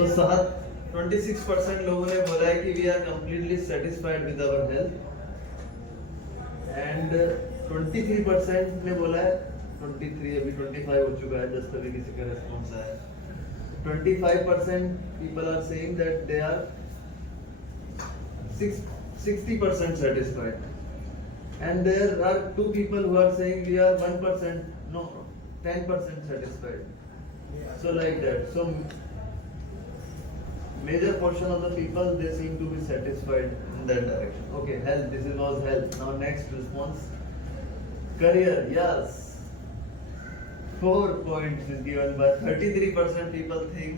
तो 26% लोगों ने बोला है कि we are completely satisfied with our health and 23% ने बोला है 23 अभी 25 हो चुका है, जस्ट अभी किसी का रेस्पॉन्स आया है. 25% people are saying that they are 60% satisfied, and there are two people who are saying we are 1%, no, 10% satisfied. So like that. So major portion of the people, they seem to be satisfied in that direction. Okay, health. This was health. Now next response. Career. Yes. 4 points is given, but 33% people think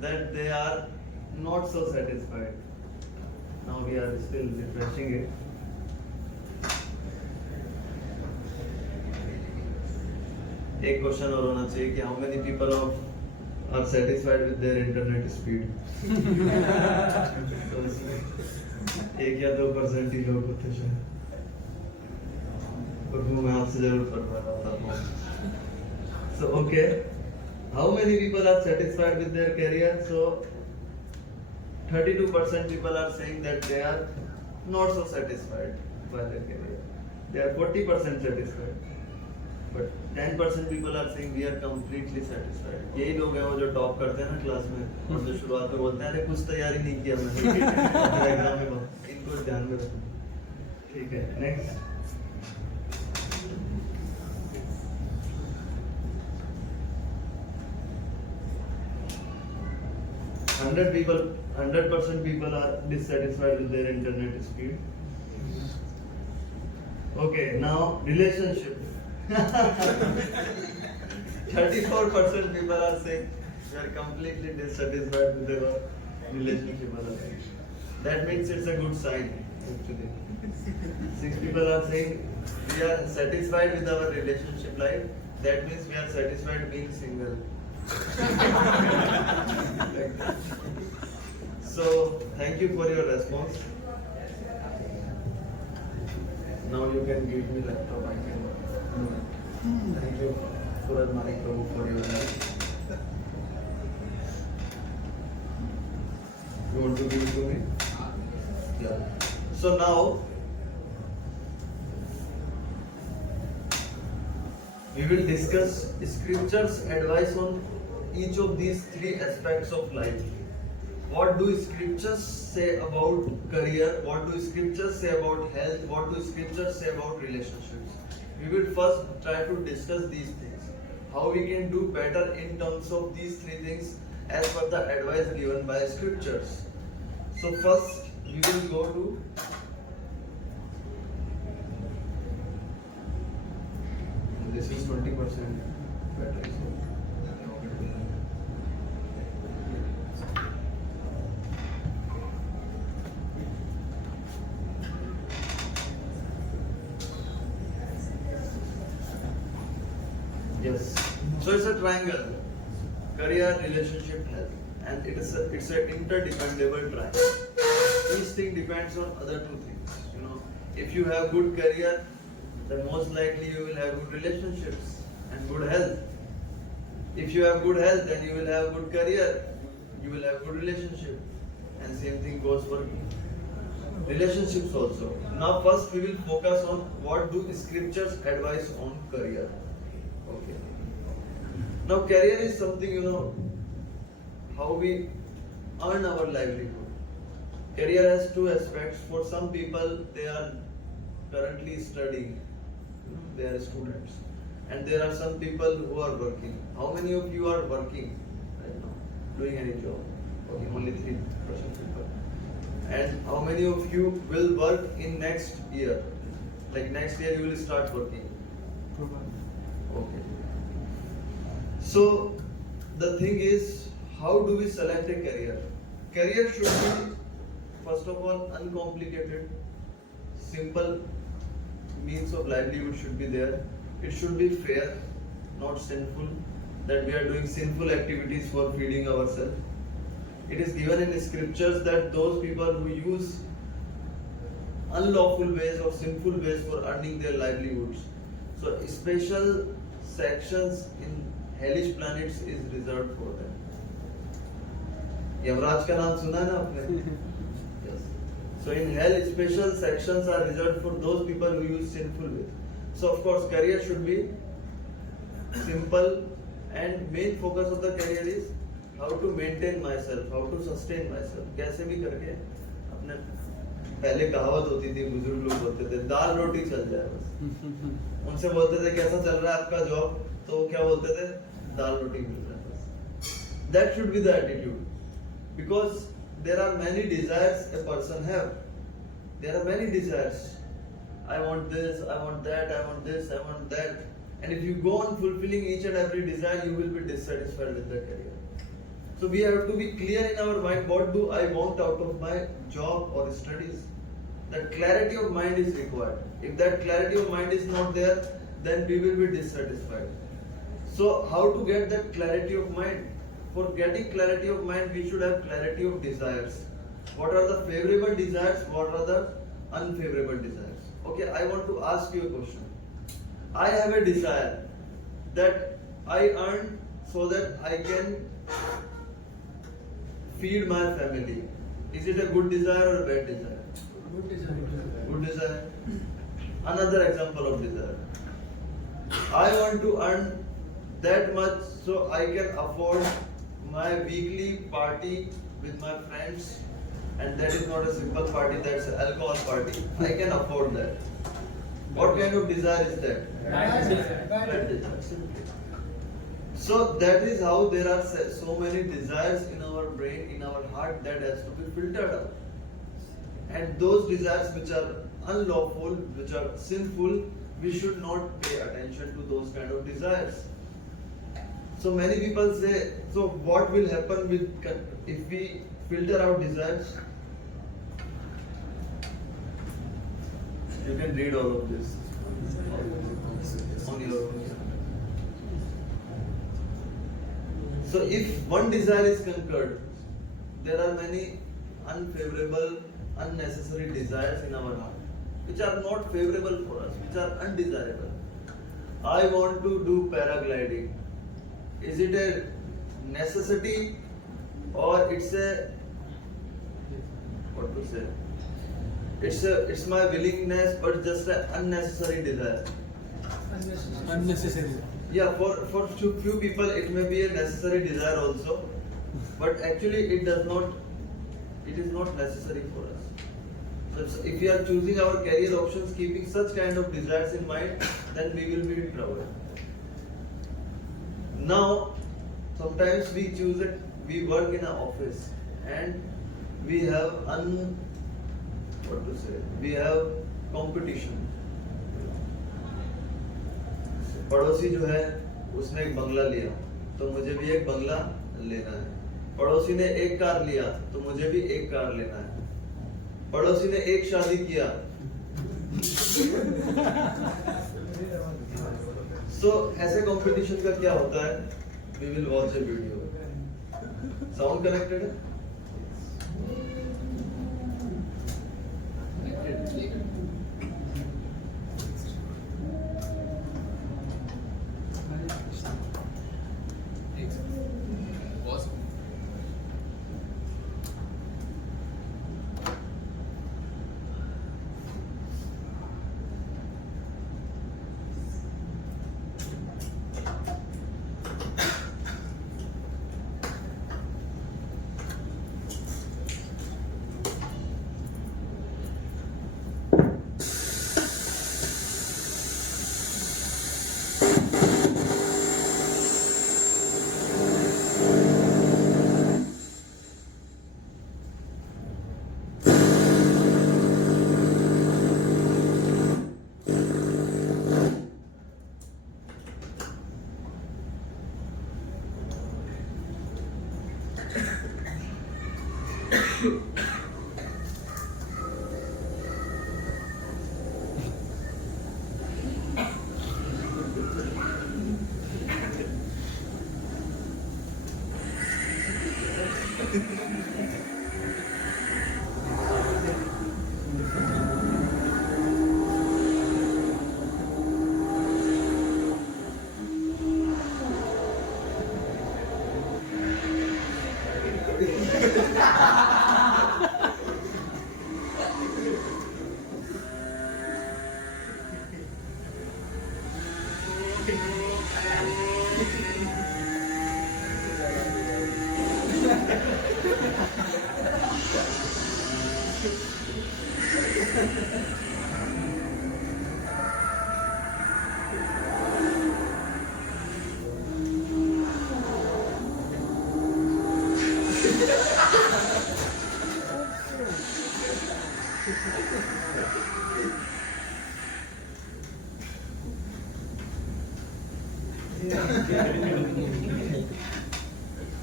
that they are not so satisfied. Now we are still refreshing it. एक question और होना चाहिए कि how many people are satisfied with their internet speed. तो इसमें 1 या 2% ही लोग होते शायद, और वो मैं आपसे जरूर करवा रहा था. So okay, how many people are satisfied with their career? So 32% people are saying that they are not so satisfied by their career. They are 40% satisfied, but 10% people are saying we are completely satisfied. यही लोग हैं वो जो top करते हैं ना class में, और जो शुरुआत में बोलते हैं अरे कुछ तैयारी नहीं किया मैंने एग्जाम में, इनको ध्यान में रखो. ठीक है, next. People, 100% people are dissatisfied with their internet speed. Okay, now relationship. 34% people are saying they are completely dissatisfied with their relationship. That means it's a good sign actually. 6 people are saying we are satisfied with our relationship life. That means we are satisfied being single. So thank you for your response. Now you can give me laptop. I can. Thank you, Suraj Manik Prabhu, for your help. You want to give it to me? Yeah. So now we will discuss scriptures advice on each of these 3 aspects of life. What do scriptures say about career? What do scriptures say about health? What do scriptures say about relationships? We will first try to discuss these things. How we can do better in terms of these 3 things as per the advice given by scriptures. So first we will go to this is 20% battery. Yes. So it's a triangle: career, relationship, health, and it's an interdependable triangle. Each thing depends on other 2 things. You know, if you have good career, then most likely you will have good relationships and good health. If you have good health, then you will have good career, you will have good relationship, and same thing goes for relationships also. Now first we will focus on what do scriptures advise on career. Okay. Now career is something, you know, how we earn our livelihood. Career has 2 aspects. For some people, they are currently studying, they are students, and there are some people who are working. How many of you are working right now, doing any job? Okay, only 3% people. And how many of you will work in next year? Like next year you will start working. Okay. So the thing is, how do we select a career? Career should be, first of all, uncomplicated. Simple means of livelihood should be there. It should be fair, not sinful, that we are doing sinful activities for feeding ourselves. It is given in scriptures that those people who use unlawful ways or sinful ways for earning their livelihoods, so special sections in hellish planets is reserved for them. Yamraj का नाम सुना है ना आपने? Yes. So in hell, special sections are reserved for those people who use sinful ways. So of course, career should be simple, and main focus of the career is how to maintain myself, how to sustain myself. कैसे भी करके अपने, पहले कहावत होती थी, बुजुर्ग लोग बोलते थे दाल रोटी चल जाए बस। उनसे बोलते थे कैसा चल रहा है आपका जॉब, तो वो क्या बोलते थे, दाल रोटी मिल रहा है बस। That should be the attitude, because there are many desires a person have. There are many desires. I want this, I want that, I want this, I want that. And if you go on fulfilling each and every desire, you will be dissatisfied with the career. So we have to be clear in our mind, what do I want out of my job or studies? That clarity of mind is required. If that clarity of mind is not there, then we will be dissatisfied. So how to get that clarity of mind? For getting clarity of mind, we should have clarity of desires. What are the favorable desires? What are the unfavorable desires? Okay, I want to ask you a question. I have a desire that I earn so that I can feed my family. Is it a good desire or a bad desire? Good desire. Good desire. Another example of desire. I want to earn that much so I can afford my weekly party with my friends, and that is not a simple party, that's an alcohol party. I can afford that. What kind of desire is that? Bad desire. Bad desire, simply. So that is how there are so many desires in our brain, in our heart, that has to be filtered out. And those desires which are unlawful, which are sinful, we should not pay attention to those kind of desires. So many people say, so what will happen with if we filter out desires? You can read all of this on your own. So if one desire is conquered, there are many unfavorable, unnecessary desires in our heart, which are not favorable for us, which are undesirable. I want to do paragliding. Is it a necessity or it's a, what to say? It's my willingness, but just an unnecessary desire. Unnecessary. Yeah, for few people it may be a necessary desire also, but actually it is not necessary for us. So if we are choosing our career options keeping such kind of desires in mind, then we will be in trouble. Now, sometimes we work in an office and we have we have competition. पड़ोसी जो है उसने एक बंगला लिया, तो मुझे भी एक बंगला लेना है। पड़ोसी ने एक कार लिया, तो मुझे भी एक कार लेना है। पड़ोसी ने एक शादी किया। So ऐसे कंपटीशन का क्या होता है? We will watch a video. Sound connected है?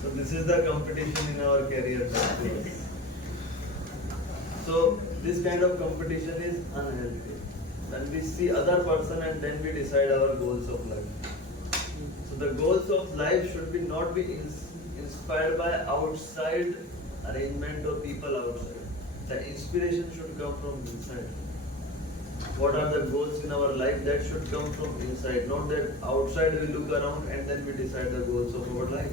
So this is the competition in our career. So this kind of competition is unhealthy. When we see other person and then we decide our goals of life. So the goals of life should be not be inspired by outside arrangement or people outside. The inspiration should come from inside. What are the goals in our life that should come from inside, not that outside we look around and then we decide the goals of our life.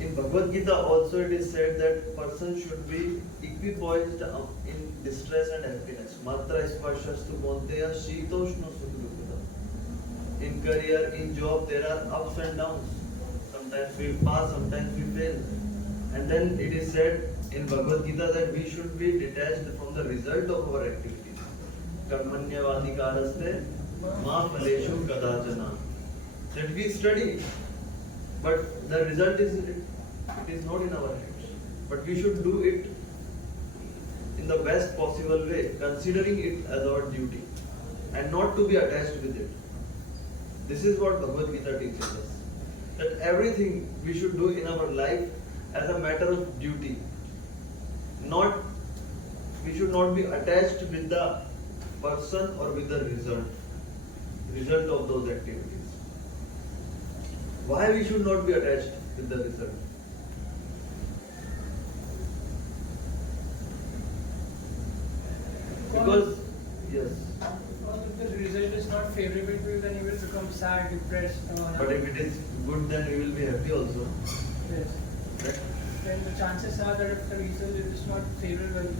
In Bhagavad Gita also it is said that person should be equipoised in distress and happiness. Matra sparshastu konteya shitoshno sukha. In career, in job, there are ups and downs. Sometimes we pass, sometimes we fail. And then it is said in Bhagavad Gita that we should be detached from the result of our activities. Karmanyavadikaraste ma phaleshu kadachana. That we study, but the result is not in our hands. But we should do it in the best possible way, considering it as our duty, and not to be attached with it. This is what Bhagavad Gita teaches us. That everything we should do in our life as a matter of duty. We should not be attached with the person or with the result of those activities. Why we should not be attached with the result? Because, yes. If the result is not favorable to you, then you will become sad, depressed. But if it is good, then we will be happy also. Yes. Right? Then the chances are that if the result is not favorable,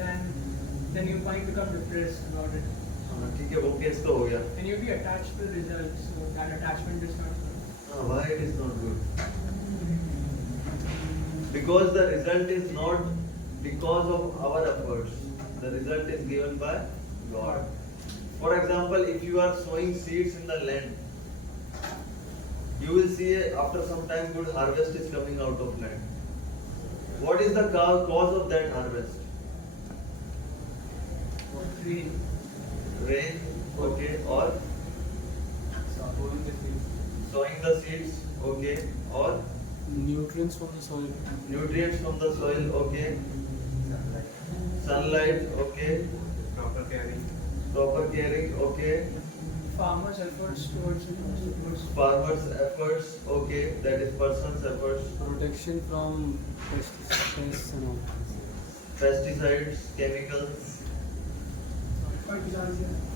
then you might become depressed about it. हाँ, ठीक है, वो case तो हो गया. And you'll be attached to the result, so that attachment is not good. Why it is not good? Because the result is not because of our efforts. The result is given by God. For example, if you are sowing seeds in the land, you will see after some time good harvest is coming out of land. What is the cause of that harvest? Rain, okay, or sowing the seeds, okay, or nutrients from the soil. Nutrients from the soil, okay. Sunlight, okay. Proper caring. Proper caring, okay. Farmers' efforts towards Farmers' efforts, okay. That is person's efforts. Protection from pests and all. Pesticides, chemicals,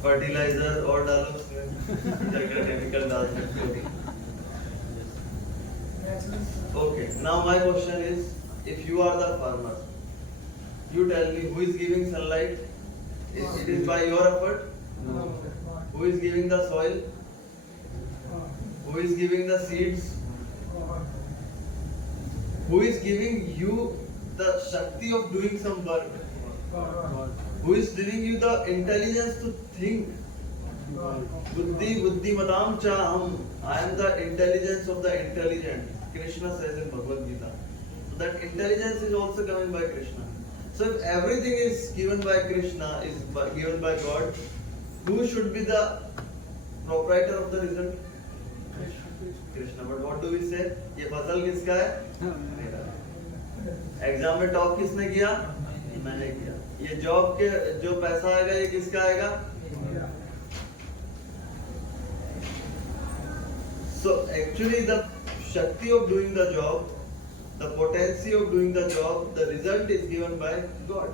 fertilizer और डालो उसमें जगह chemical डाल सकते हो. Okay. Now my question is, if you are the farmer, you tell me who is giving sunlight? It is by your effort. No. Who is giving the soil? Who is giving the seeds? Who is giving you the shakti of doing some work? God. Who is giving you the intelligence to think? God. Buddhi buddhimatam chaham. I am the intelligence of the intelligent. Krishna says in Bhagavad Gita. So that intelligence is also coming by Krishna. So if everything is given by Krishna, is given by God, who should be the proprietor of the result? Krishna. But what do we say? ये फसल किसका है? मेरा. Exam में top किसने किया? मैंने किया. ये जॉब के जो पैसा आएगा ये किसका आएगा? So actually the shakti of doing the job, the potency of doing the job, the result is given by God.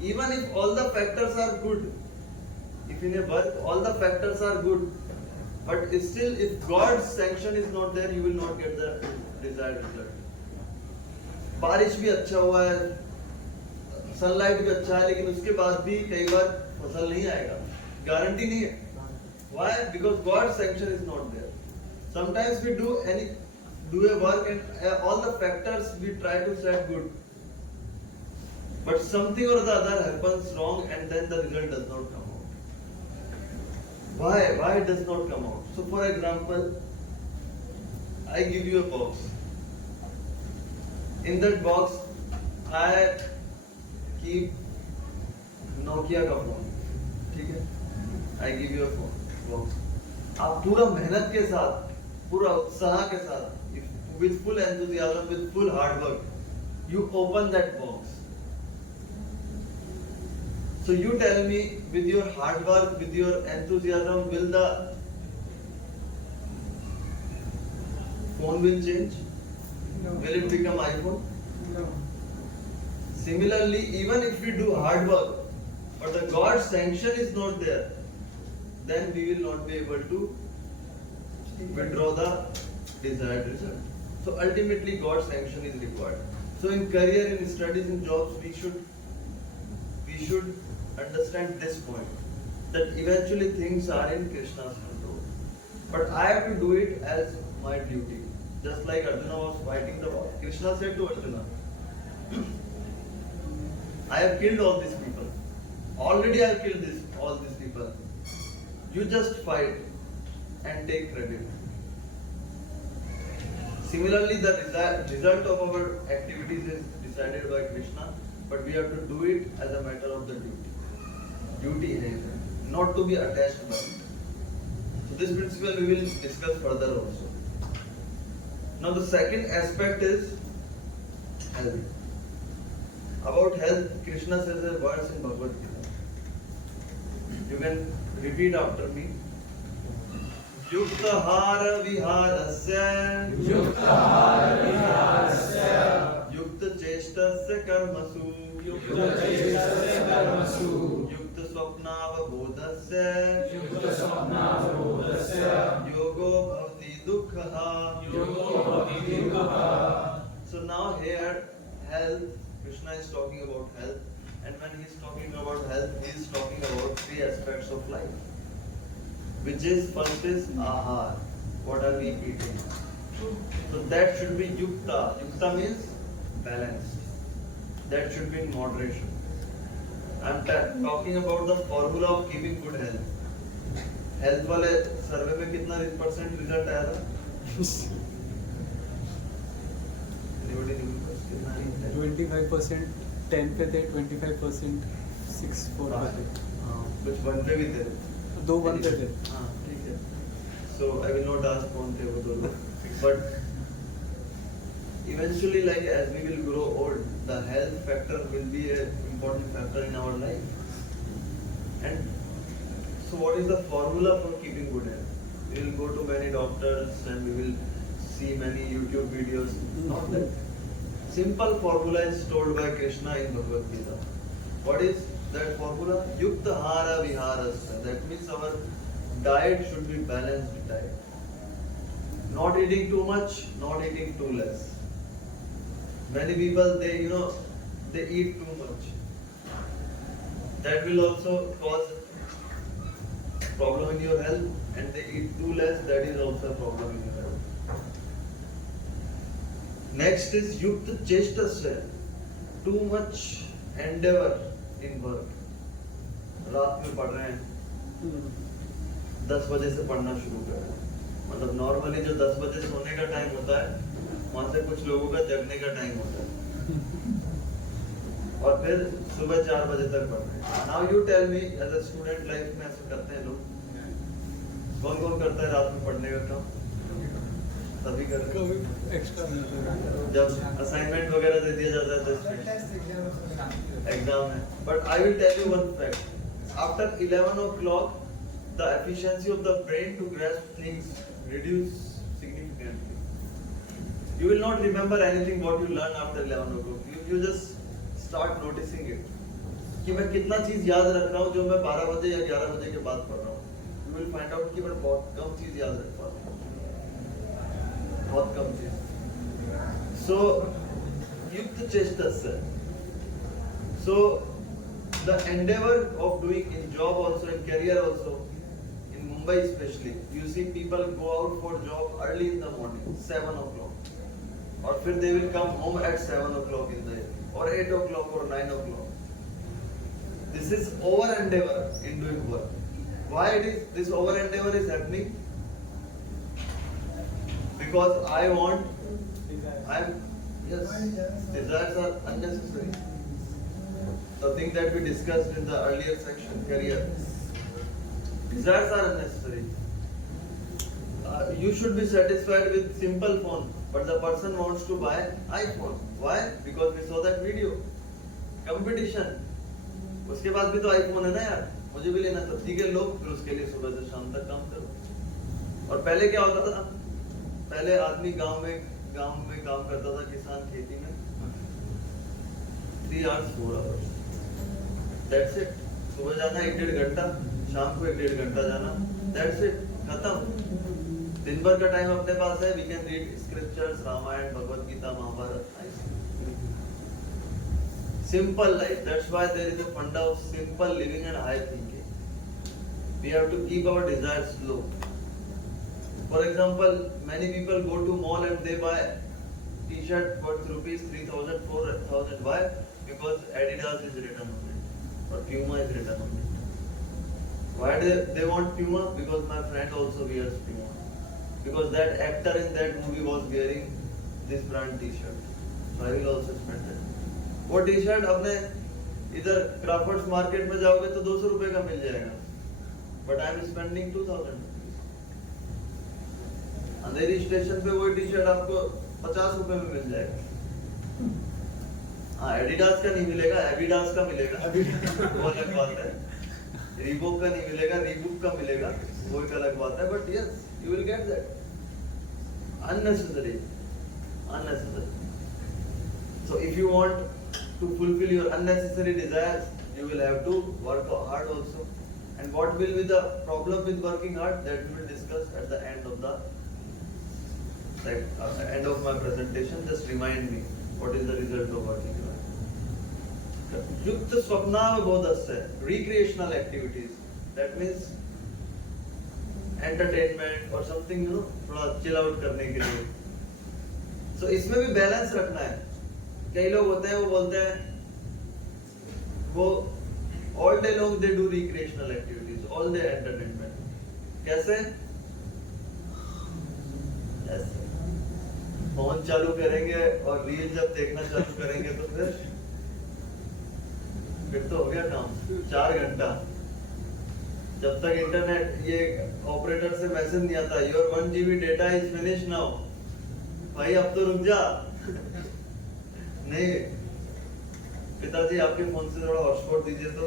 Even if all the factors are good, if in a work all the factors are good, but still if God's sanction is not there, you will not get the desired result. बारिश भी अच्छा हुआ है, sunlight भी अच्छा है, लेकिन उसके बाद भी कई बार फसल नहीं आएगा, गारंटी नहीं है. Why? Because God's sanction is not there. Sometimes we do do a work and all the factors we try to set good. But something or the other happens wrong and then the result does not come out. Why? Why it does not come out? So for example, I give you a box. In that box, I keep Nokia का phone. ठीक है? I give you a phone box. आप पूरा मेहनत के साथ, पूरा उत्साह के साथ, with full enthusiasm, with full hard work, you open that box. So you tell me, with your hard work, with your enthusiasm, will the phone will change? No. Will it become iPhone? No. Similarly, even if we do hard work, but the God's sanction is not there, then we will not be able to withdraw the desired result. So ultimately, God's sanction is required. So in career, in studies, in jobs, we should understand this point, that eventually things are in Krishna's control. But I have to do it as my duty. Just like Arjuna was fighting the war. Krishna said to Arjuna, I have killed all these people. Already I have killed all these people. You just fight and take credit. Similarly, the result of our activities is decided by Krishna, but we have to do it as a matter of the duty. Duty is not to be attached by it. So this principle we will discuss further also. Now the second aspect is health. About health, Krishna says a verse in Bhagavad Gita. You can repeat after me. Yuktahara viharasya Yukta cheshtasya karmasu Yukta swapnavabodhasya Yogo bhavati dukkha. So now here, health, Krishna is talking about health, and when he is talking about health, he is talking about three aspects of life. Which is, first is ahar, what are we eating? So that should be yukta. Yukta means balanced. That should be in moderation. I am talking about the formula of keeping good health. Health वाले सर्वे में कितना % result आया था? Anybody remember? कितना ही है? 25% 10 पे थे, 25% 6 4 पे थे. कुछ 1 पे भी थे. दो 1 पे थे. हाँ ठीक है. So I will not ask कौन थे वो दो लोग. But eventually, like as we will grow old, the health factor will be an important factor in our life. And so what is the formula for keeping good health? We will go to many doctors and we will see many YouTube videos. Not that. Simple formula is told by Krishna in Bhagavad Gita. What is that formula? Yukta hara viharasya. That means our diet should be balanced diet. Not eating too much, not eating too less. Many people, they eat too much. That will also cause problem in your health, and they eat too less, that is also a problem in your health. Next is yukta cheshtasya, too much endeavor in work. रात में पढ़ रहे हैं, 10 बजे से पढ़ना शुरू कर रहे हैं. मतलब नॉर्मली जो 10 बजे सोने का टाइम होता है, वहां से कुछ लोगों का जगने का टाइम होता है, और फिर सुबह 4 बजे तक पढ़ रहे हैं. Now you tell me, as a student life में ऐसा करते हैं लोग? कौन कौन करता है रात में पढ़ने का काम? सभी करते हैं. एक्स्ट्रा जब असाइनमेंट वगैरह दे दिया जाता है तो एग्जाम है. But I will tell you one fact. After 11 o'clock, the efficiency of the brain to grasp things reduce significantly. You will not remember anything what you learn after 11 o'clock. You just start noticing it. कि मैं कितना चीज याद रख रहा हूँ जो मैं 12 बजे या 11 बजे के बाद पढ़ रहा हूँ. You will find out कि मैं बहुत कम चीज याद रख पाता हूँ. बहुत कम चीज. So युक्त चेष्टस्य. So the endeavor of doing in job also, in career also, in Mumbai especially, you see people go out for job early in the morning, 7 o'clock. और फिर they will come home at 7 o'clock in the evening or 8 o'clock or 9 o'clock. This is over endeavor in doing work. Why it is this over endeavor is happening? Because I want, desires are unnecessary. The thing that we discussed in the earlier section, career. Desires are unnecessary. You should be satisfied with simple phone, but the person wants to buy iPhone. Why? Because we saw that video. Competition. उसके बाद भी तो iPhone है ना यार, मुझे भी लेना था। ठीक है, लो, फिर उसके लिए सुबह से शाम तक काम करो। और पहले क्या होता था? पहले आदमी गांव में काम करता था, किसान खेती में 3 hours 4 hours, that's it। सुबह जाना 1-1.5 घंटा, शाम को 1-1.5 घंटा जाना, that's it, खत्म। दिन भर का टाइम अपने पास है, we can read scriptures, Ramayana, Bhagavad Gita, Mahabharata. Simple life, that's why there is a funda of simple living and high thinking. We have to keep our desires low. For example, many people go to mall and they buy t-shirt worth rupees 3,000, 4,000. Why? Because Adidas is written on it or Puma is written on it. Why do they want Puma? Because my friend also wears Puma. Because that actor in that movie was wearing this brand t-shirt. So I will also spend it. वो T-shirt अपने इधर क्राफर्ड्स market में जाओगे तो 200 रुपए का मिल जाएगा, but I am spending 2000। Andheri station पे वो टी-शर्ट आपको 50 रुपए में मिल जाएगा। हाँ, एडिडास का नहीं मिलेगा, एडिडास का मिलेगा, वो अलग बात है। रीबॉक का नहीं मिलेगा, रीबुक का मिलेगा, वो एक अलग बात है। But yes, you will get that. Unnecessary. So if you want to fulfill your unnecessary desires, you will have to work hard also. And what will be the problem with working hard? That we will discuss at the end of my presentation. Just remind me what is the result of working hard. युक्त स्वप्ना में बहुत अच्छा है. Recreational activities. That means entertainment or something, थोड़ा chill out करने के लिए. So इसमें भी बैलेंस रखना है. कई लोग होते हैं, वो बोलते हैं वो all day long they do recreational activities, all day entertainment. कैसे? ऐसे फोन चालू करेंगे और रील जब देखना चालू करेंगे तो फिर तो हो गया काम। 4 घंटा जब तक इंटरनेट ये ऑपरेटर से मैसेज नहीं आता your 1 GB data is finish now, भाई अब तो रुक जा। नहीं, पिताजी आपके फोन से थोड़ा हॉटस्पॉट दीजिए तो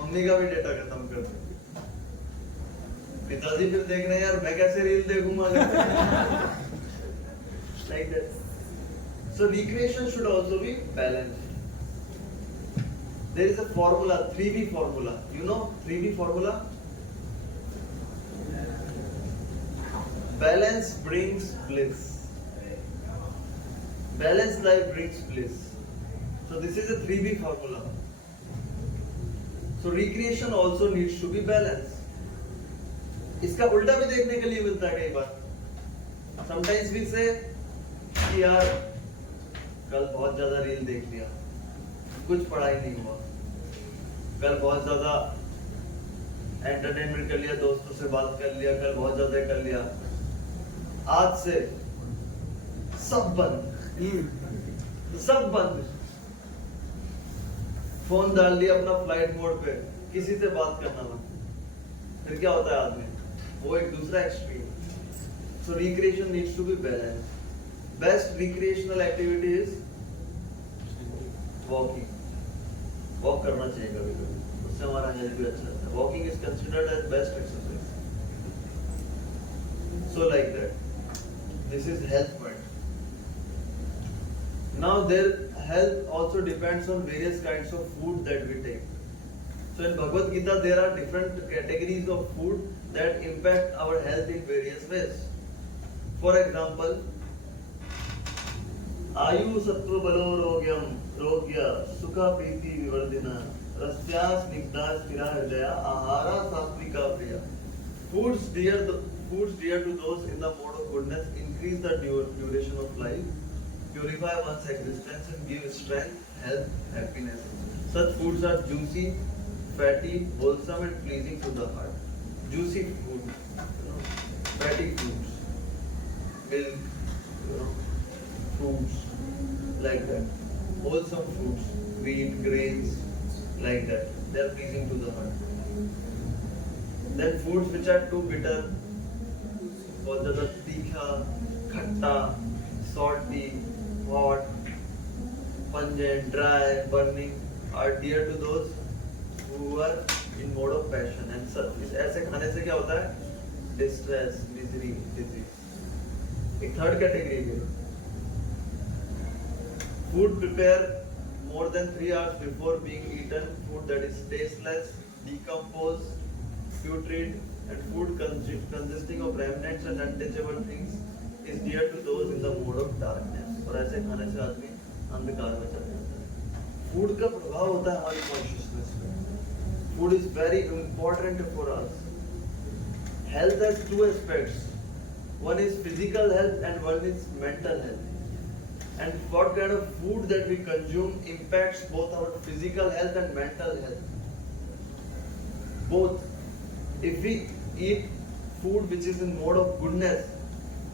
मम्मी का भी डेटा खत्म कर दो। पिताजी फिर देख रहे हैं यार मैं कैसे रील देखूंगा। Like that. So recreation should also be balanced. There is a formula, 3B formula. You know 3B formula? Balance brings bliss. Balanced life brings bliss. So this is a 3B formula. So recreation also needs to be balanced. इसका उल्टा भी देखने के लिए मिलता है कई बार। Sometimes we say कि यार कल बहुत ज्यादा रील देख लिया, कुछ पढ़ाई नहीं हुआ, कल बहुत ज्यादा एंटरटेनमेंट कर लिया, दोस्तों से बात कर लिया, कल बहुत ज्यादा कर लिया, आज से सब बंद, सब बंद। फोन डाल दिया अपना फ्लाइट मोड पे, किसी से बात करना मत। फिर क्या होता है आदमी, वो एक दूसरा extreme. So recreation needs to be balanced. Best recreational activity is walking. Walk करना चाहिए कभी कभी, उससे हमारा हेल्थ भी अच्छा रहता है। Walking is considered as best exercise. So like that, this is health point. Now their health also depends on various kinds of food that we take. So in Bhagavad Gita there are different categories of food that impact our health in various ways. For example, आयु सत्व बलो रोग्यम रोग्य सुखा प्रीति विवर्धिना Russia Snigdha स्थिरा हृदया आहारा सात्विका प्रिया. Foods dear to those in the mode of goodness increase the duration of life, purify one's existence, and give strength, health, happiness. Such foods are juicy, fatty, wholesome, and pleasing to the heart. Juicy food, fatty foods, milk, fruits, like that. Wholesome foods, wheat, grains, like that. They are pleasing to the heart. Then foods which are too bitter, or the tikha, khatta, salty, hot, pungent, dry, burning, are dear to those who are in mode of passion. And ऐसे खाने से क्या होता है? Distress, misery, disease. एक third category है. Food prepared more than 3 hours before being eaten, food that is tasteless, decomposed, putrid, and food consisting of remnants and untouchable things is dear to those in the mode of darkness. और ऐसे खाने से आदमी अंधकार में चले जाता है. फूड का प्रभाव होता है हमारी कॉन्शियसनेस पे. Food is very important for us. Health has two aspects. One is physical health and one is mental health. And what kind of food that we consume impacts both our physical health and mental health. Both. If we eat food which is in mode of goodness,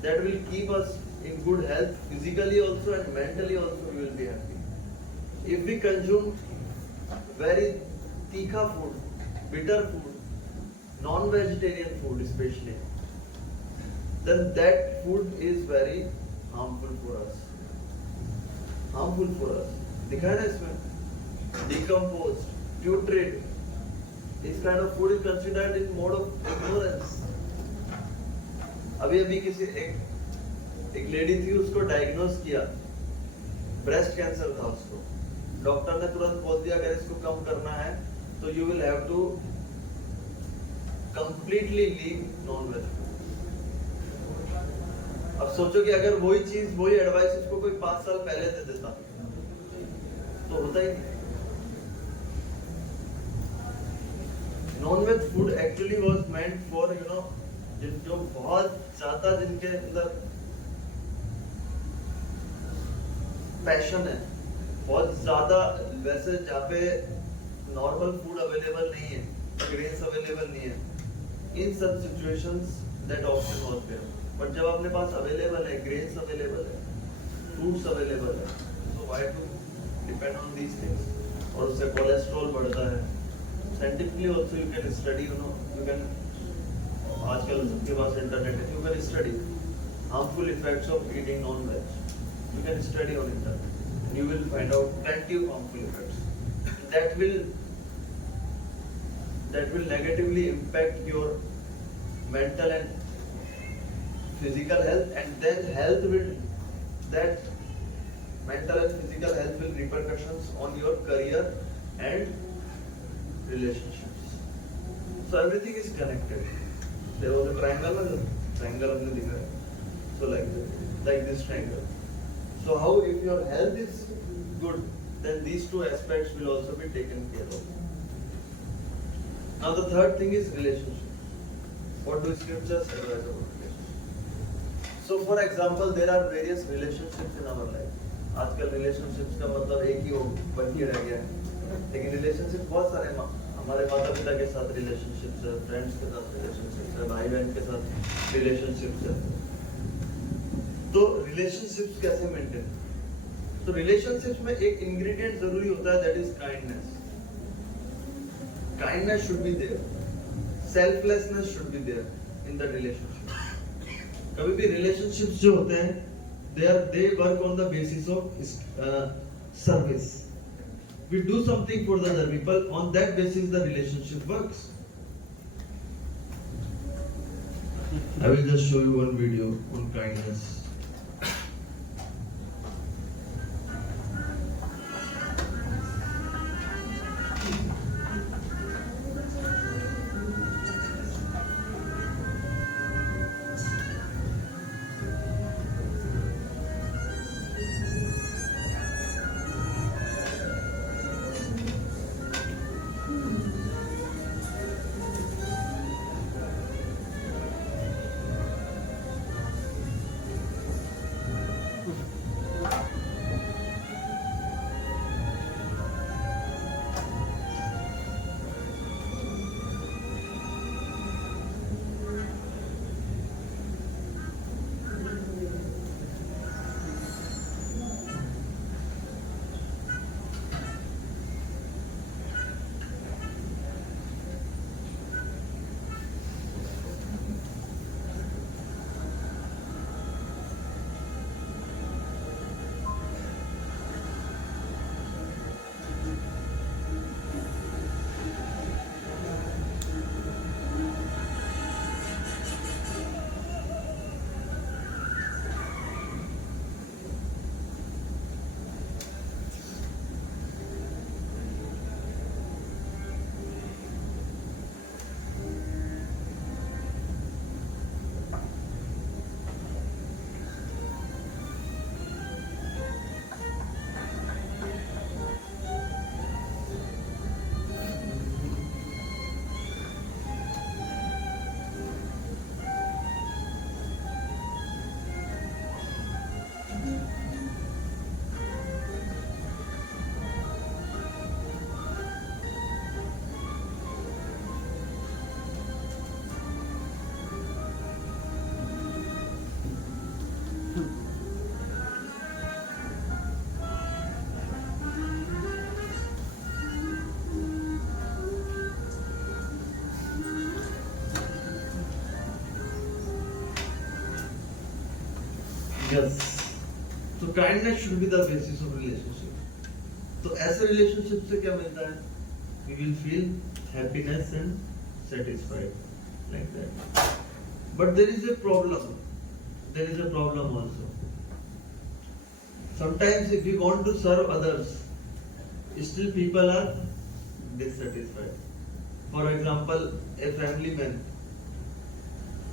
that will keep us in good health physically also and mentally also we will be happy. If we consume very tikha food, bitter food, non-vegetarian food especially, then that food is very harmful for us. Harmful for us. दिखा है ना इसमें? Decomposed, putrid. This kind of food is considered in mode of ignorance. अभी किसी एक lady थी, उसको diagnose किया, ब्रेस्ट कैंसर था उसको. डॉक्टर ने तुरंत बोल दिया अगर इसको कम करना है तो you will have to completely leave non veg. अब सोचो कि अगर वही चीज, वही एडवाइस उसको कोई 5 साल पहले दे देता तो होता ही नहीं. Non veg food actually was meant for जो बहुत ज्यादा जिनके अंदर पैशन है, बहुत ज्यादा, वैसे जहाँ पे नॉर्मल फूड अवेलेबल नहीं है, ग्रेन्स अवेलेबल नहीं है, इन सब situations that option was there. But जब अपने पास अवेलेबल है, ग्रेन्स अवेलेबल है, फ्रूट्स अवेलेबल है, so why to depend on these things. और उससे कोलेस्ट्रॉल बढ़ता है. Scientifically also you can study, you can, आजकल सबके पास इंटरनेट है, you can study harmful effects of eating non veg. You can study on internet and you will find out plenty of harmful effects that will negatively impact your mental and physical health, and then that mental and physical health will repercussions on your career and relationships. So everything is connected. There was a triangle हमने दिखा है. So like this triangle. So how, if your health is good, then these two aspects will also be taken care of. Now the third thing is relationship. What do scriptures advise about relationships? So for example, there are various relationships in our life. आजकल relationships का मतलब एक ही बन के रह गया है. लेकिन relationships बहुत सारे, हमारे माता पिता के साथ relationships है, friends के साथ relationships है, भाई बहन के साथ relationships है. तो रिलेशनशिप्स कैसे मेंटेन? तो रिलेशनशिप्स में एक इंग्रेडिएंट जरूरी होता है, that is kindness. Kindness should be there, selflessness should be there in the relationship. कभी भी रिलेशनशिप्स जो होते हैं, they work on the basis of service. We do something for the other people, on that basis the relationship works. I will just show you one video on kindness. Yes. So kindness should be the basis of relationship. तो ऐसे relationship से क्या मिलता है? We will feel happiness and satisfied like that. But there is a problem. There is a problem also. Sometimes if we want to serve others, still people are dissatisfied. For example, a family man,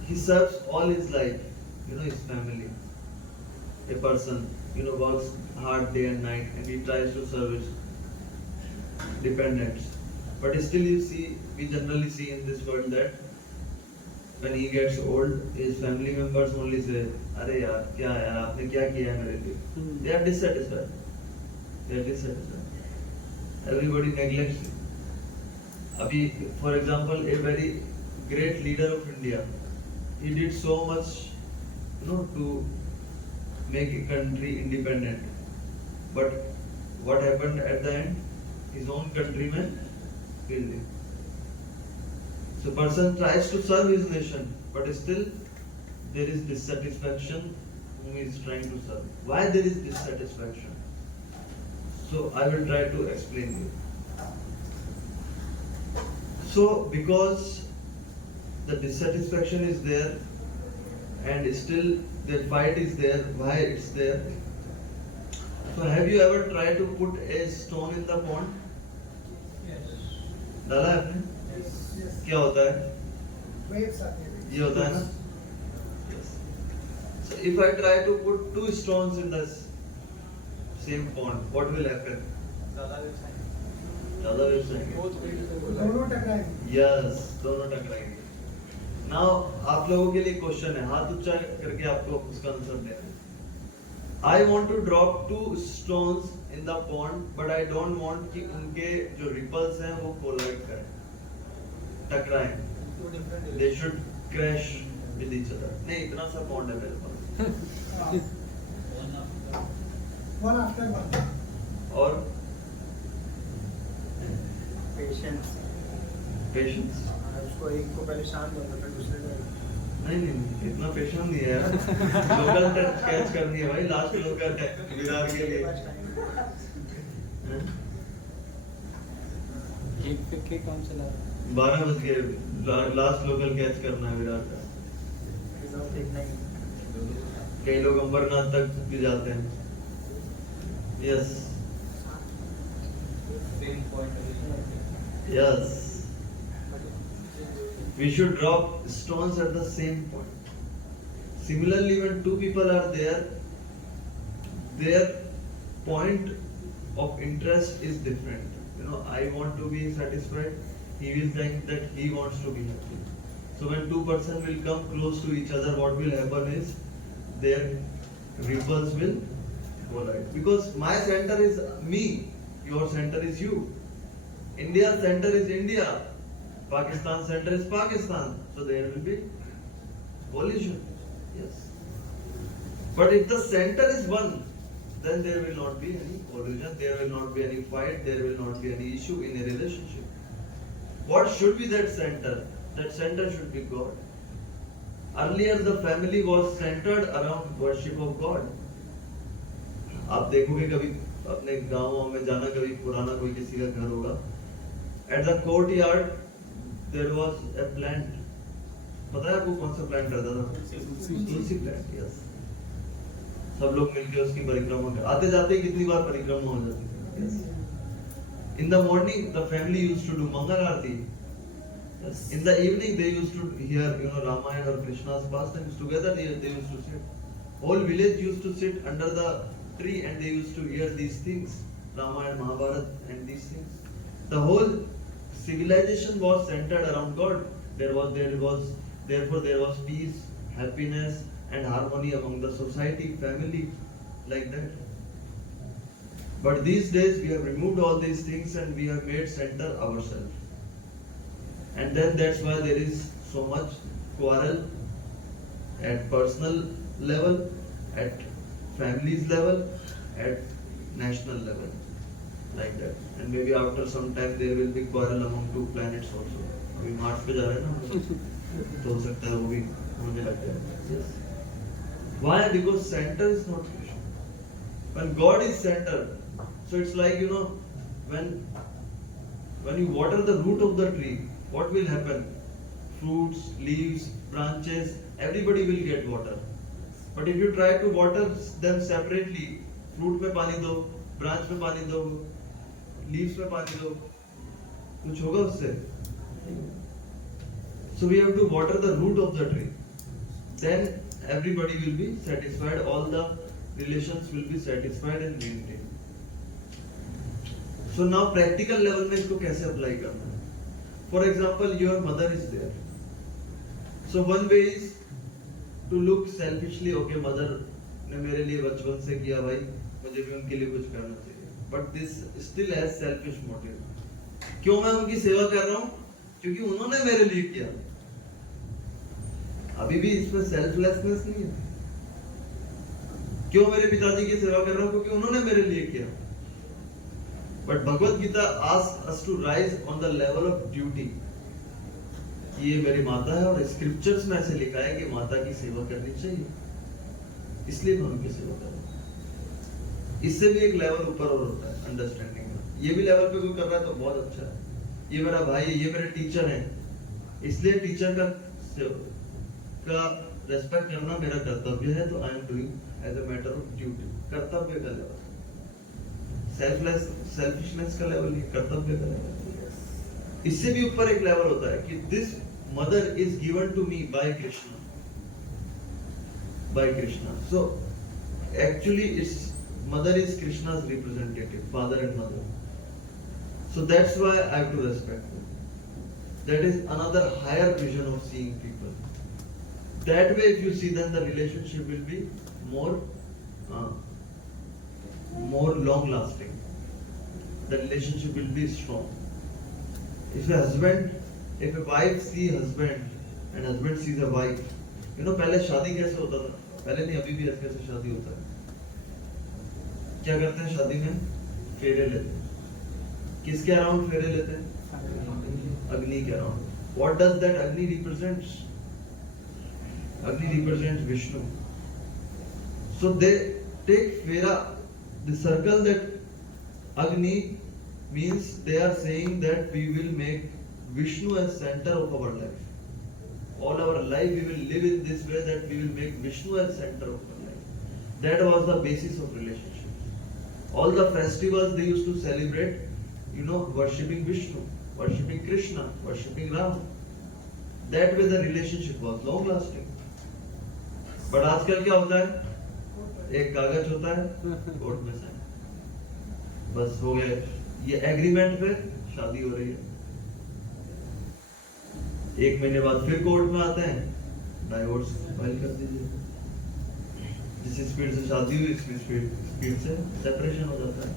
he serves all his life, his family. A person, works hard day and night and he tries to serve his dependents. But still we generally see in this world that when he gets old, his family members only say, "अरे यार, क्या यार, आपने क्या किया है मेरे लिए?" They are dissatisfied. Everybody neglects him. Abhi, for example, a very great leader of India, he did so much, to make a country independent. But what happened at the end? His own countrymen killed him. So person tries to serve his nation, but still there is dissatisfaction whom he is trying to serve. Why there is dissatisfaction? So I will try to explain you. So because the dissatisfaction is there and still the fight is there, why it's there? So have you ever tried to put a stone in the pond? Yes. डाला है आपने? Yes. क्या होता है? Waves are there. ये होता है ना? Yes. So if I try to put two stones in the same pond, what will happen? ज़्यादा waves आएंगे. दोनों टकराएंगे. Yes, दोनों टकराएंगे. Now आप लोगों के लिए क्वेश्चन है, हाथ ऊंचा करके आपको उसका आंसर देना है. I want to drop two stones in the pond, but I don't want कि उनके जो ripples हैं वो collide करें, टकराएं. They should crash with each other. नहीं, इतना सा pond है मेरे पास. One after one. और पेशेंस patience. उसको एक को पहले शांत होना फिर दूसरे को नहीं, इतना पेशेंस नहीं है यार. लोकल कैच करनी है भाई, लास्ट लोकल है विरार के लिए. हैं? एक पे के काम चला रहा है. 12 बज गए, लास्ट लोकल कैच करना है विरार का. देखना ही कई लोग अमरनाथ तक भी जाते हैं. Yes yes, we should drop stones at the same point. Similarly, when two people are there, their point of interest is different. I want to be satisfied, he will think that he wants to be happy. So when two persons will come close to each other, what will happen is their ripples will collide. Because my center is me, your center is you. India's center is India, Pakistan center is Pakistan. So there will be collision. Yes. But if the center is one, then there will not be any collision, there will not be any fight, there will not be any issue in a relationship. What should be that center? That center should be God. Earlier the family was centered around worship of God. आप देखोगे कभी अपने गाँव में जाना, कभी पुराना कोई किसी का घर होगा. At the courtyard there was a plant. पता है आपको कौन सा प्लांट रहता था? तुलसी प्लांट. यस. सब लोग मिलके उसकी परिक्रमा कर, आते जाते कितनी बार परिक्रमा हो जाती है. Yes. In the morning the family used to do Mangal Aarti. Yes. In the evening they used to hear Ramayana or Krishna's pastimes together. They used to sit. Whole village used to sit under the tree and they used to hear these things, Ramayana, Mahabharata and these things. The whole civilization was centered around God. Therefore there was peace, happiness and harmony among the society, family, like that. But these days we have removed all these things and we have made center ourselves. And then that's why there is so much quarrel at personal level, at families level, at national level, like that. And maybe after some time there will be quarrel among two planets also. अभी Mars पे जा रहे हैं ना, तो हो सकता है वो भी होने लग जाए. Yes. Why? Because center is not Krishna. When God is center, so it's like, you know, when you water the root of the tree, what will happen? Fruits, leaves, branches, everybody will get water. But if you try to water them separately, fruit में पानी दो, branch में पानी दो, leaves में पानी दो, कुछ होगा उससे? So we have to water the root of the tree. Then everybody will be satisfied. All the relations will be satisfied and maintained. So now practical level में इसको कैसे apply करना है? For example, your mother is there. So one way is to look selfishly. Okay, mother ने मेरे लिए बचपन से किया भाई, मुझे भी उनके लिए कुछ करना चाहिए. But this still has selfish motive. क्यों मैं उनकी सेवा कर रहा हूँ? क्योंकि उन्होंने मेरे लिए किया. अभी भी इसमें सेल्फलेसनेस नहीं है. क्यों मेरे पिताजी की सेवा कर रहा हूँ? क्योंकि उन्होंने मेरे लिए किया. But Bhagavad Gita asks us to rise on the level of duty. ये मेरी माता है और स्क्रिप्चर्स में ऐसे लिखा है कि माता की सेवा करनी चाहिए, इसलिए मैं उनकी सेवा कर रहा हूँ. इससे भी एक लेवल ऊपर और होता है अंडरस्टैंडिंग में. ये भी लेवल पे कोई कर रहा है तो बहुत अच्छा है. ये मेरा भाई है, ये मेरे टीचर हैं, इसलिए टीचर का रेस्पेक्ट करना मेरा कर्तव्य है. तो I am doing as a matter of duty. कर्तव्य का लेवल, सेल्फिशनेस का लेवल नहीं, कर्तव्य का लेवल. इससे भी ऊपर एक लेवल होता है कि this mother is given to me by Krishna. So actually it's mother is Krishna's representative, father and mother. So that's why I have to respect them. That is another higher vision of seeing people. That way, if you see, then the relationship will be more long lasting. The relationship will be strong. If a wife sees husband and husband sees a wife, you know, पहले शादी कैसे होता था? पहले नहीं, अभी भी कैसे शादी होता है? क्या करते हैं शादी में? फेरे लेते हैं. किसके अराउंड फेरे लेते हैं? अग्नि के around. What does that Agni represents? Agni represents Vishnu. So they take Fera, the circle that Agni means they are saying that we will make Vishnu as center of our life. All our life we will live in this way, that we will make Vishnu as center of our life. That was the basis of relationships. All the festivals they used to celebrate, you know, worshipping Vishnu, worshipping Krishna, worshipping Ram. That way the relationship was long lasting. But आजकल क्या होता है? एक कागज होता है, court में sign, बस हो गया. ये एग्रीमेंट पे शादी हो रही है. एक महीने बाद फिर कोर्ट में आते हैं, डाइवोर्स फाइल कर दीजिए. जिस स्पीड से शादी हुई, इस स्पीड से सेपरेशन हो जाता है.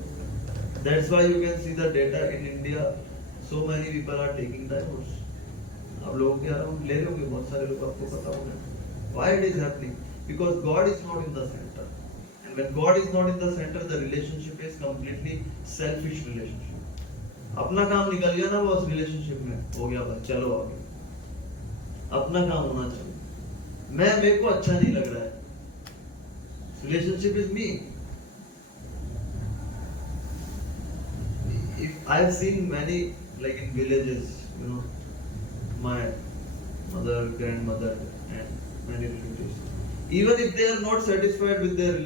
That's why you can see the data in India. So many people are taking divorce. आप लोगों के अराउंड ले लोगे, बहुत सारे लोग आपको पता होगा. Why it is happening? Because God is not in the center. And when God is not in the center, the relationship is completely selfish relationship. अपना काम निकल गया ना वो उस रिलेशनशिप में, हो गया बस, चलो आगे. अपना काम होना चाहिए. मेरे को अच्छा नहीं लग रहा है. Relationship is me. I have seen many, like in villages, you know, my mother, grandmother, and many relatives. Even if they are not satisfied with their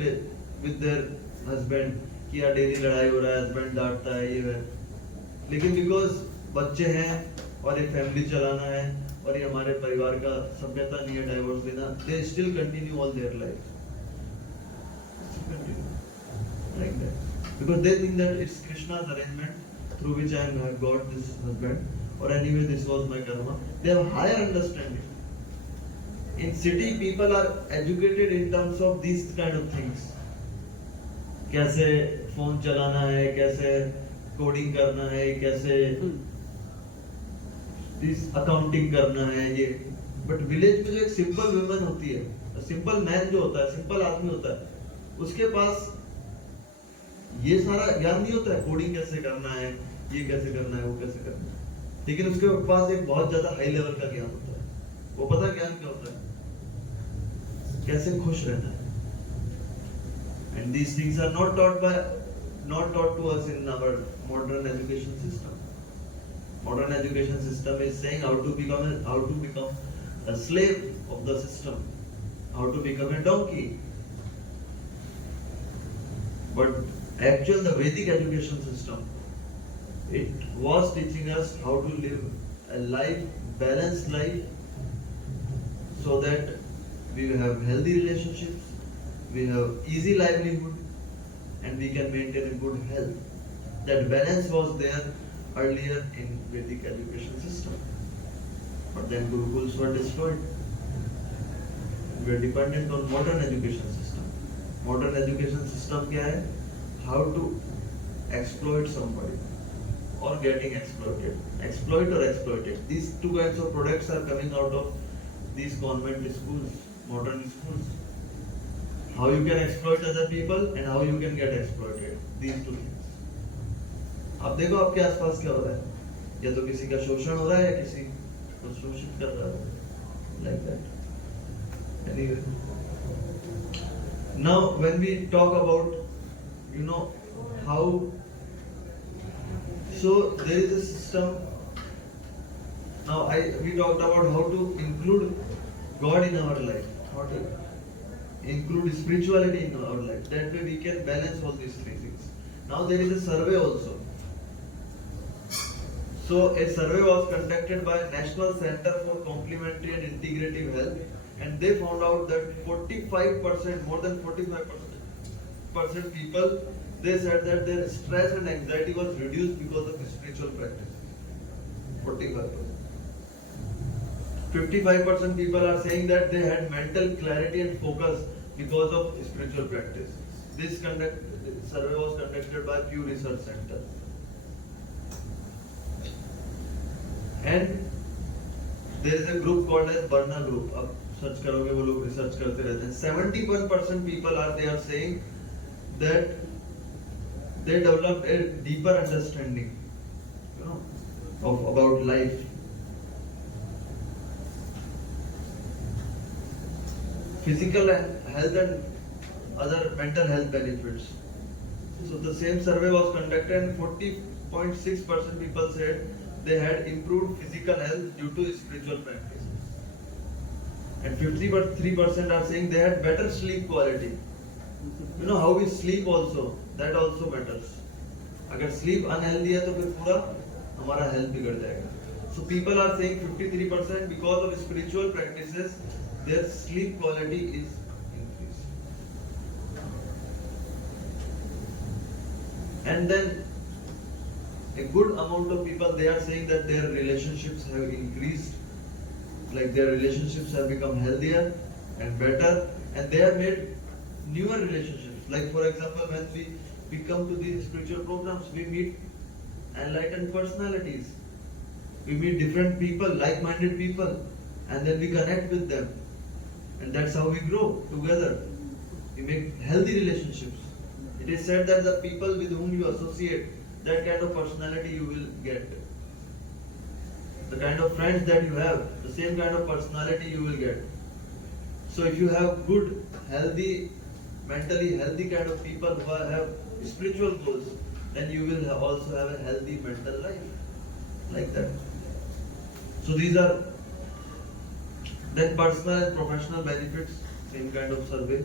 husband, कि यार डेली लड़ाई हो रहा है, हस्बैंड डांटता है, ये है, लेकिन बिकॉज बच्चे हैं और एक फैमिली चलाना है और ये हमारे परिवार का सभ्यता नहीं है डाइवोर्स लेना, they still continue all their life. Like that. Because they think that it's Krishna's arrangement through which I have got this husband, or anyway this was my karma. They have higher understanding. In city, people are educated in terms of these kind of things. कैसे phone चलाना है, कैसे coding करना है, कैसे this accounting करना है, ये. बट विलेज में जो एक सिंपल वुमन होती है, सिंपल मैन जो होता है, सिंपल आदमी होता है, उसके पास ये सारा ज्ञान नहीं होता है. कोडिंग कैसे करना है, ये कैसे करना है, वो कैसे करना है, लेकिन उसके पास एक बहुत ज्यादा हाई लेवल का ज्ञान होता है. वो पता ज्ञान क्या होता है? कैसे खुश रहना है. And these things are not taught to us in our modern education system. Modern education system is saying how to become a slave of the system, how to become a donkey. But actual the Vedic education system, it was teaching us how to live a life, balanced life, so that we have healthy relationships, we have easy livelihood, and we can maintain a good health. That balance was there earlier in Vedic education system. But then Gurukuls were destroyed. We are dependent on modern education system. Modern education system क्या है? How to exploit somebody or getting exploited. Exploit or exploited. These two kinds of products are coming out of these convent schools, modern schools. How you can exploit other people and how you can get exploited. These two things. अब देखो आपके आसपास क्या हो रहा है, या तो किसी का शोषण हो रहा है या किसी को शोषित कर रहा है, like that. Anyway, now when we talk about, how, so there is a system. Now we talked about how to include God in our life, how to include spirituality in our life. That way we can balance all these three things. Now there is a survey also. So a survey was conducted by National Center for Complementary and Integrative Health, and they found out that 45%, more than 45% people, they said that their stress and anxiety was reduced because of spiritual practice. 45%. 55% people are saying that they had mental clarity and focus because of spiritual practice. This survey was conducted by Pew Research Center. And there is a group called as Barna Group. अब search करोगे वो लोग research करते रहते हैं. 71% people are saying that they developed a deeper understanding, about life. Physical health and other mental health benefits. So the same survey was conducted and 40.6% people said they had improved physical health due to spiritual practice. And 53% are saying they had better sleep quality. How we sleep also, that also matters. अगर sleep unhealthy है तो फिर पूरा हमारा health बिगड़ जाएगा. So people are saying 53% because of spiritual practices, their sleep quality is increased. And then a good amount of people, they are saying that their relationships have increased, like their relationships have become healthier and better, and they have made newer relationships. Like for example, when we come to these spiritual programs, we meet enlightened personalities, we meet different people, like-minded people, and then we connect with them, and that's how we grow together. We make healthy relationships. It is said that the people with whom you associate, that kind of personality you will get. The kind of friends that you have, the same kind of personality you will get. So if you have good, healthy, mentally healthy kind of people who have spiritual goals, then you will also have a healthy mental life. Like that. So these are then personal and professional benefits, same kind of survey.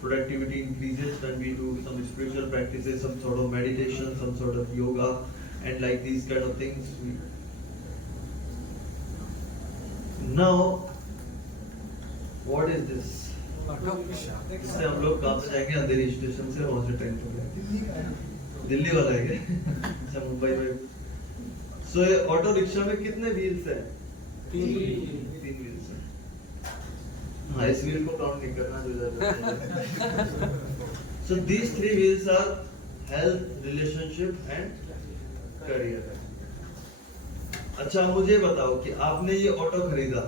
Productivity increases when we do some spiritual practices, some sort of meditation, some sort of yoga, and like these kind of things. Now, what is this? इससे हम लोग कहाँ पे जाएंगे? अंधेरी station से वहाँ से train पकड़ेंगे. दिल्ली वाला है क्या? अच्छा, मुंबई में. So ये ऑटो रिक्शा में कितने व्हील्स हैं? 3 व्हील्स हैं. हाँ, इस व्हील को काउंट नहीं करना जो इधर. So these 3 wheels are health, relationship and career. अच्छा, मुझे बताओ कि आपने ये ऑटो खरीदा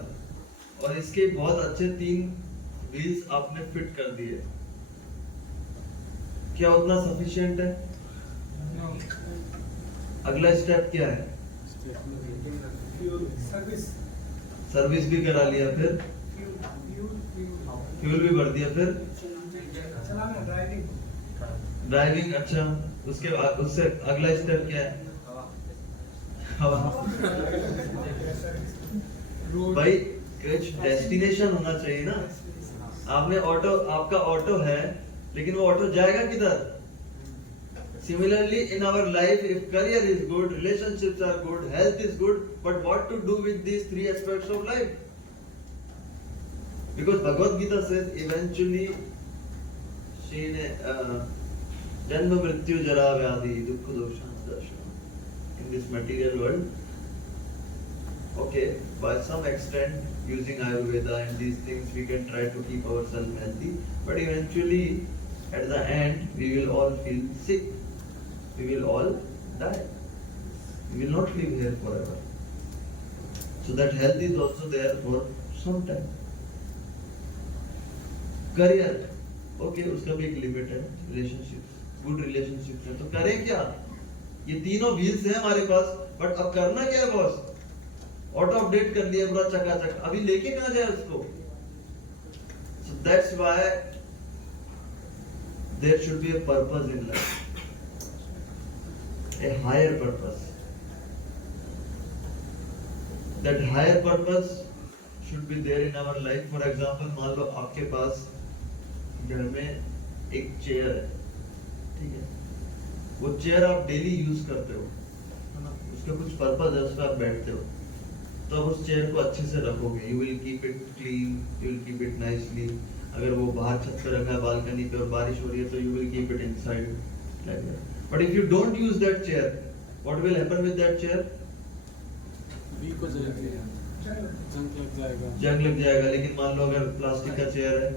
और इसके बहुत अच्छे 3 व्हील्स आपने फिट कर दिए, क्या उतना सफिशिएंट है? अगला स्टेप क्या है? सर्विस भी करा लिया, फिर फ्यूल भी भर दिया, फिर चलाना, ड्राइविंग ड्राइविंग अच्छा, उससे अगला स्टेप क्या है? हवा। भाई कुछ डेस्टिनेशन होना चाहिए ना। आपने ऑटो, आपका ऑटो है, लेकिन वो ऑटो जाएगा किधर? Similarly, in our life, if career is good, relationships are good, health is good, but what to do with these three aspects of life? Because Bhagavad Gita says, eventually, Janma Mrityu Jara Vyadhi Dukkha Dosha Darshana. In this material world, okay, by some extent, using Ayurveda and these things, we can try to keep ourselves healthy, but eventually, at the end, we will all feel sick. We will all die. We will not live here forever. So that health is also there for some time. Career, okay, उसका भी एक limit है. Relationships, good relationships है. तो करें क्या? ये तीनों व्हील्स हैं हमारे पास, बट अब करना क्या है बॉस? ऑटो अपडेट कर लिया पूरा चकाचक, अभी लेके कहाँ जाए उसको? So that's why there should be a purpose in life. A higher purpose. That higher purpose should be there in our life. For example, मान लो आपके पास घर में एक चेयर है, ठीक है? वो चेयर आप डेली यूज करते हो, है ना? उसका कुछ पर्पस है, उस पर आप बैठते हो, तो आप उस चेयर को अच्छे से रखोगे. You will keep it clean, you will keep it nicely. अगर वो बाहर छत पे रखा है बालकनी पे और बारिश हो रही है, तो you will keep it inside like that. But if you don't use that chair, what will happen with that chair? Weak हो जाएगी, जंग लग जाएगा. जंग लग जाएगा. लेकिन मान लो अगर प्लास्टिक का चेयर है,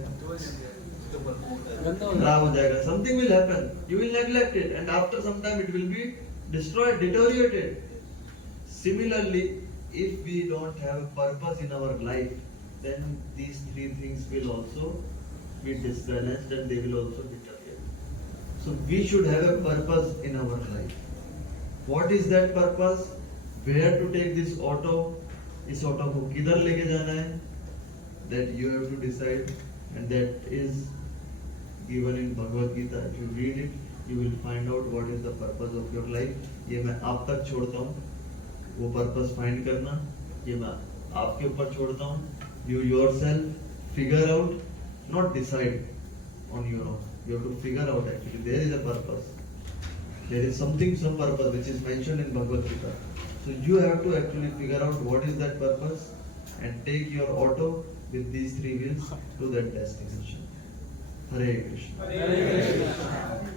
गंदा हो खराब हो जाएगा. Something will happen. You will neglect it, and after some time it will be destroyed, deteriorated. Similarly, if we don't have a purpose in our life, then these three things will also be disbalanced and they will also deteriorate. So we should have a purpose in our life. What is that purpose? Where to take this auto? इस auto को किधर लेके जाना है? That you have to decide, and that is given in Bhagavad Gita. If you read it, you will find out what is the purpose of your life. ये मैं आप तक छोड़ता हूँ. वो purpose find करना, ये मैं आपके ऊपर छोड़ता हूँ. You yourself figure out, not decide on your own. You have to figure out actually there is a purpose. There is something, some purpose which is mentioned in Bhagavad Gita. So you have to actually figure out what is that purpose and take your auto with these three wheels to that destination. Hare Krishna. Hare Krishna.